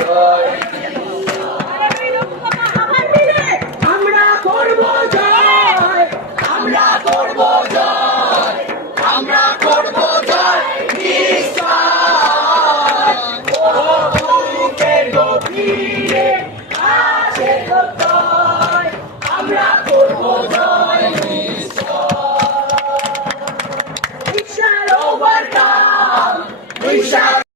জয়, আমরা করব জয়, আমরা করব জয়, আমরা করব জয় নিশ্চয়। ও বুকের গভীরে আছে জয়, আমরা করব জয় নিশ্চয়। We shall overcome, we shall